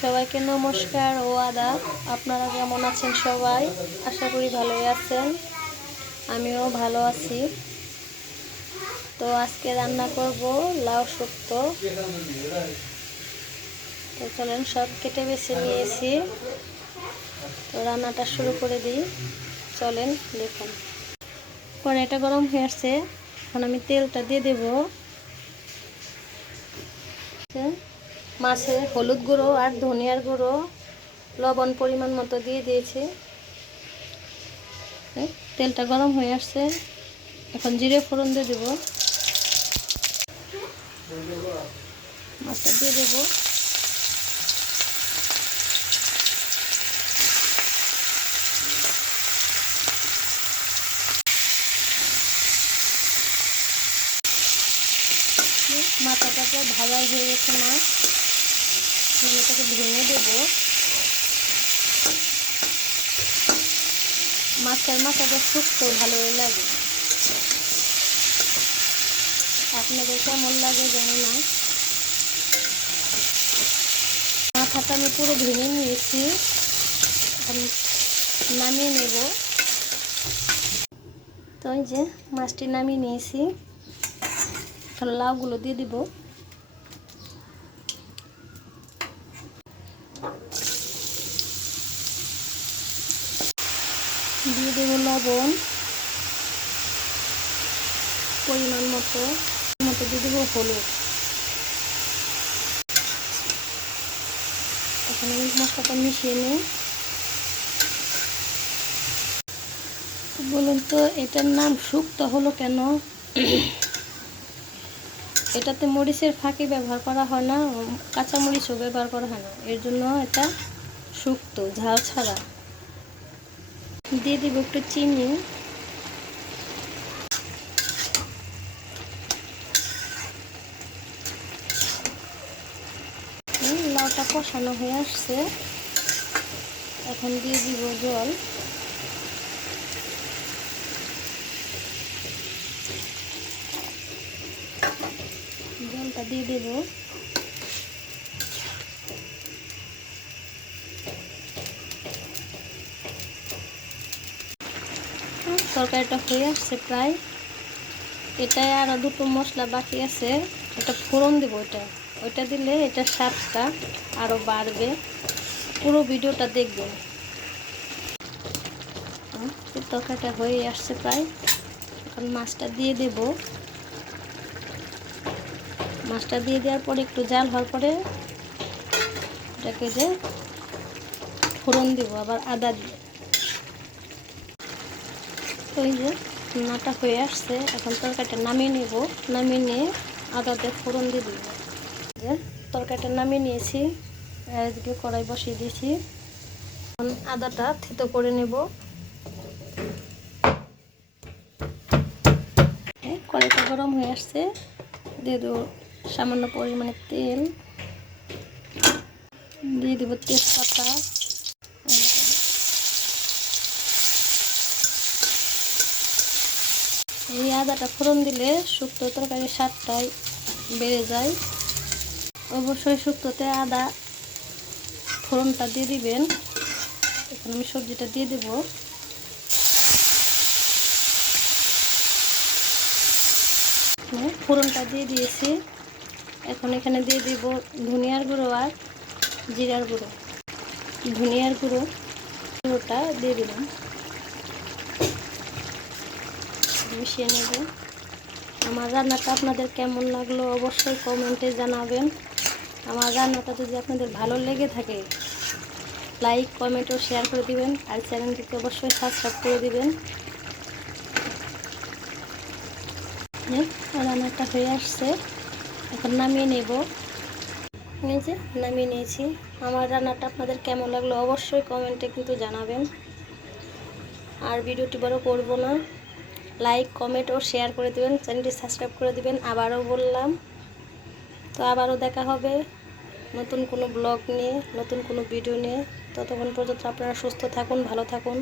সবাইকে নমস্কার ও আদাব। আপনারা কেমন আছেন সবাই? আশা করি ভালোই আছেন, আমিও ভালো আছি। তো আজকে রান্না করব লাউ শুক্তো। তো চলেন, সব কেটে বেছে নিয়েছি। তো রান্নাটা শুরু করে দিই, চলেন দেখুন। কড়াইটা গরম হয়ে আসছে, এখন আমি তেলটা দিয়ে দেব। মাছে হলুদ গুঁড়ো আর ধনিয়ার গুঁড়ো, লবণ পরিমাণ মতো দিয়ে দিয়েছি। তেলটা গরম হয়ে আসছে, এখন জিরে ফোড়ন দিয়ে দেব। মাছটা দিয়ে দেব। মাথাটা তো ভাজাই হয়ে গেছে মাছ, এটাকে ভেঙে দেব। মাছের মাথাটা শুকতো ভালোই লাগে, আপনাদের কেমন লাগে জানি না। মাথাটা আমি পুরো ভেঙে নিয়েছি, এখন নামিয়ে নেব। তো এই যে মাছটি নামিয়ে নিয়েছি, এখন লাউগুলো দিয়ে দিব। দিয়ে দেব লবণ পরিমাণ মতো দিয়ে দেবো হলুদ। এখন আমি মশলাটা মিশিয়ে নিই। বলুন তো এটার নাম শুক্তো হলো কেন? এটাতে মরিচের ফাঁকি ব্যবহার করা হয় না, কাঁচা মরিচও ব্যবহার করা হয় না, এর জন্য এটা শুক্তো, ঝাল ছাড়া। দিয়ে দিব একটু চিনি। লাউটা কষানো হয়ে আসছে, এখন দিয়ে দিব জল। জলটা দিয়ে দেব। তরকারিটা হয়ে আসছে প্রায়। এটাই আরও দুটো মশলা বাকি আছে, এটা ফোড়ন দেবো। ওইটা দিলে এটা স্বাদটা আরও বাড়বে। পুরো ভিডিওটা দেখবেন। তরকারিটা হয়ে আসছে প্রায়, এখন মাছটা দিয়ে দেব। মাছটা দিয়ে দেওয়ার পরে একটু জাল হওয়ার পরে এটাকে যে ফোড়ন দেব, আবার আদা দিয়ে। তো এই যে রান্নাটা হয়ে আসছে, এখন তরকারিটা নামিয়ে নেব। নামিয়ে নিয়ে আদা দিয়ে ফোড়ন দিয়ে দেব। যে তরকারিটা নামিয়ে নিয়েছি, এদিকে কড়াই বসিয়ে দিয়েছি। এখন আদাটা থেতো করে নেব। কড়াইটা গরম হয়ে আসছে, দিয়ে দেবো সামান্য পরিমাণে তেল, দিয়ে দেবো তেজপাতা। এই আদাটা ফোড়ন দিলে শুক্তো তরকারির স্বাদটাই বেড়ে যায়। অবশ্যই শুক্তোতে আদা ফোড়নটা দিয়ে দিবেন। এখন আমি সবজিটা দিয়ে দেব। ফোড়নটা দিয়ে দিয়েছি, এখন এখানে দিয়ে দিব ধনিয়ার গুঁড়ো আর জিরার গুঁড়ো। ধনিয়ার গুঁড়োটা দিয়ে দিলাম, মিশিয়ে নেব। আমার রান্নাটা আপনাদের কেমন লাগলো অবশ্যই কমেন্টে জানাবেন। আমার রান্নাটা যদি আপনাদের ভালো লেগে থাকে লাইক কমেন্ট ও শেয়ার করে দিবেন, আর চ্যানেলটিকে অবশ্যই সাবস্ক্রাইব করে দিবেন। রান্নাটা হয়ে আসছে, এখন নামিয়ে নেব। এই যে নামিয়ে নিয়েছি। আমার রান্নাটা আপনাদের কেমন লাগলো অবশ্যই কমেন্টে কিন্তু জানাবেন। আর ভিডিওটি বড় করব না, লাইক কমেন্ট ও শেয়ার করে দেবেন, চ্যানেলটি সাবস্ক্রাইব করে দিবেন। আবারও বললাম, তো আবারও দেখা হবে নতুন কোনো ব্লগ নিয়ে, নতুন কোনো ভিডিও নিয়ে। ততক্ষণ পর্যন্ত আপনারা সুস্থ থাকুন, ভালো থাকুন।